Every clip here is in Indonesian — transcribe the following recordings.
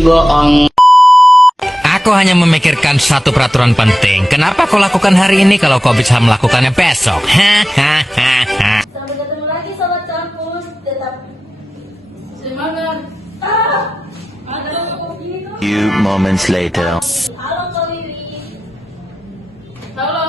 bohong. Aku hanya memikirkan satu peraturan penting. Kenapa kau lakukan hari ini kalau kau bisa melakukannya besok? Sampai ketemu lagi sobat kampus, tetap semangat. Few moments later. Halo Kak Wiwi. Halo.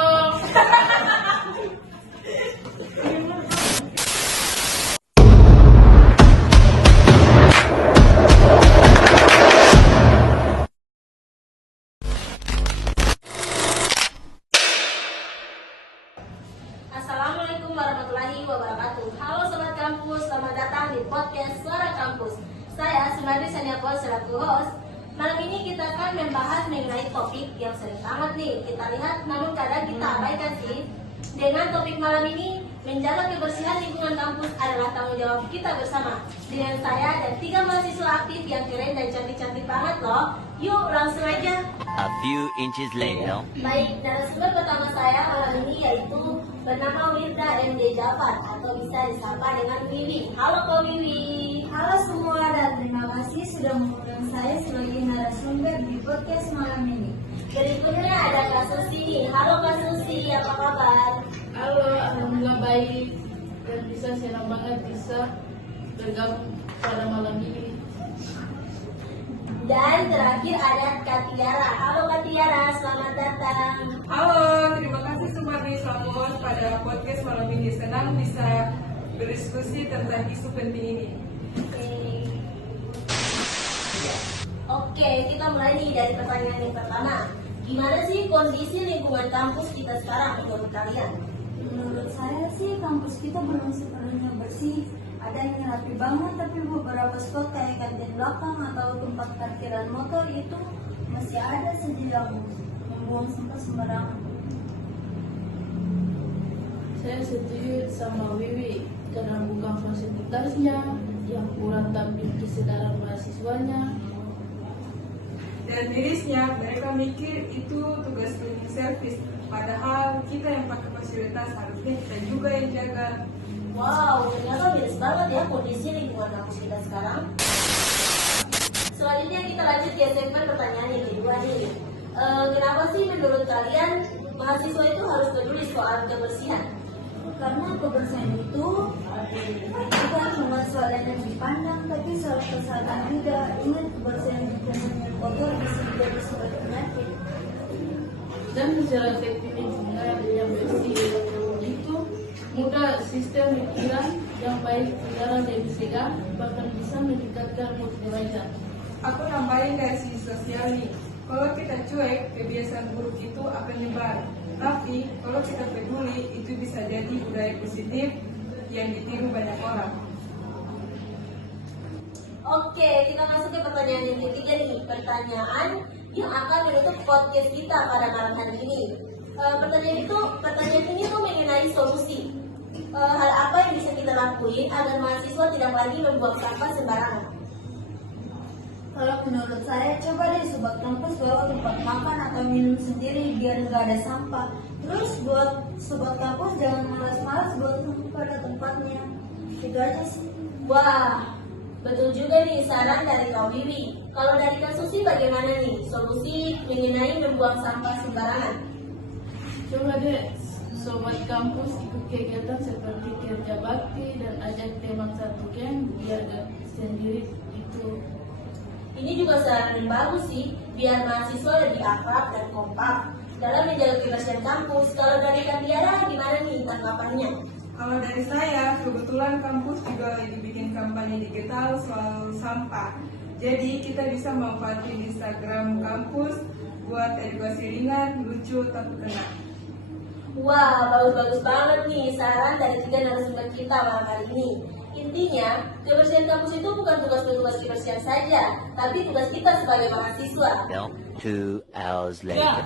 Assalamualaikum warahmatullahi wabarakatuh. Halo sobat kampus, selamat datang di podcast Suara Kampus. Saya Sumadi Saniapol selaku host. Malam ini kita akan membahas mengenai topik yang sering banget nih kita lihat, namun kadang kita abaikan sih. Dengan topik malam ini, menjaga kebersihan lingkungan kampus adalah tanggung jawab kita bersama. Dengan saya dan 3 mahasiswa aktif yang keren dan cantik-cantik banget loh. Yuk langsung aja. A few inches later. Baik, narasumber pertama saya malam ini yaitu bernama Wirda MD Jafar atau bisa disapa dengan Wiwi. Halo Kak Wiwi. Halo semua dan terima kasih sudah mengundang saya sebagai narasumber di podcast malam ini. Berikutnya ada Kak Susi. Halo Kak Susi, apa kabar? Halo, alhamdulillah baik dan senang banget bisa bergabung pada malam ini. Dan terakhir ada Kak Tiara. Halo Kak Tiara, selamat datang. Halo, terima kasih Sumarni selaku host pada podcast malam ini. Senang bisa berdiskusi tentang isu penting ini. Oke, kita mulai nih dari pertanyaan yang pertama. Gimana sih kondisi lingkungan kampus kita sekarang menurut kalian? Menurut saya sih kampus kita belum sepenuhnya bersih. Ada yang rapi banget, tapi beberapa spot kayak kantin belakang atau tempat parkiran motor itu masih ada saja yang membuang sampah sembarangan. Saya setuju sama Wiwi karena bukan fasilitasnya yang kurang tapi kesadaran mahasiswanya. Dan mirisnya, mereka mikir itu tugas cleaning service. Padahal kita yang pakai fasilitas harusnya kita juga yang jaga. Wow, ternyata miris banget ya kondisi lingkungan kampus kita sekarang. Selanjutnya kita lanjut ke segmen pertanyaan yang kedua nih. Kenapa sih menurut kalian mahasiswa itu harus peduli soal kebersihan? Karena kebersihan itu bukan cuma soal yang dipandang, tapi soal kesehatan juga. Ingat, kebersihan lingkungan yang kotor bisa menjadi sebuah penyakit. Dan secara teknik lingkungan yang bersih itu mudah sistem pikiran yang baik, udara lebih segar, bahkan bisa meningkatkan mood belajar. Aku nambahin dari sisi sosial nih. Kalau kita cuek, kebiasaan buruk itu akan nyebar. Tapi kalau kita peduli, itu bisa jadi budaya positif yang ditiru banyak orang. Oke, kita masuk ke pertanyaan yang ketiga nih. Pertanyaan yang akan menutup podcast kita pada malam hari ini. Pertanyaan ini tuh mengenai solusi. Hal apa yang bisa kita lakuin agar mahasiswa tidak lagi membuang sampah sembarangan? Kalau menurut saya, coba deh sobat kampus bawa tempat makan atau minum sendiri biar nggak ada sampah. Terus buat sobat kampus jangan malas-malas buat sampah pada tempatnya. Itu aja sih. Wah, betul juga nih saran dari Kak Wiwi. Kalau dari Kak Susi bagaimana nih solusi mengenai membuang sampah sembarangan? Coba deh sobat kampus ikut kegiatan seperti kerja bakti dan ajak teman satu geng biar gak sendiri itu. Ini juga saran yang bagus sih, biar mahasiswa lebih akrab dan kompak dalam menjaga kebersihan kampus. Kalau dari Kak Tiara gimana nih tanggapannya? Kalau dari saya, kebetulan kampus juga lagi bikin kampanye digital soal sampah. Jadi kita bisa manfaatin Instagram kampus buat edukasi ringan, lucu, tapi kena. Wah, bagus-bagus banget nih saran dari 3 narasumber kita malam hari ini. Intinya, kebersihan kampus itu bukan tugas kebersihan saja, tapi tugas kita sebagai mahasiswa. 2 hours Ya, later.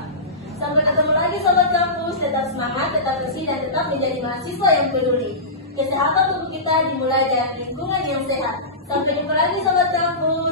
sampai ketemu lagi sobat kampus, tetap semangat, tetap bersih, dan tetap menjadi mahasiswa yang peduli. Kesehatan tubuh kita dimulai dari lingkungan yang sehat. Sampai jumpa lagi sobat kampus.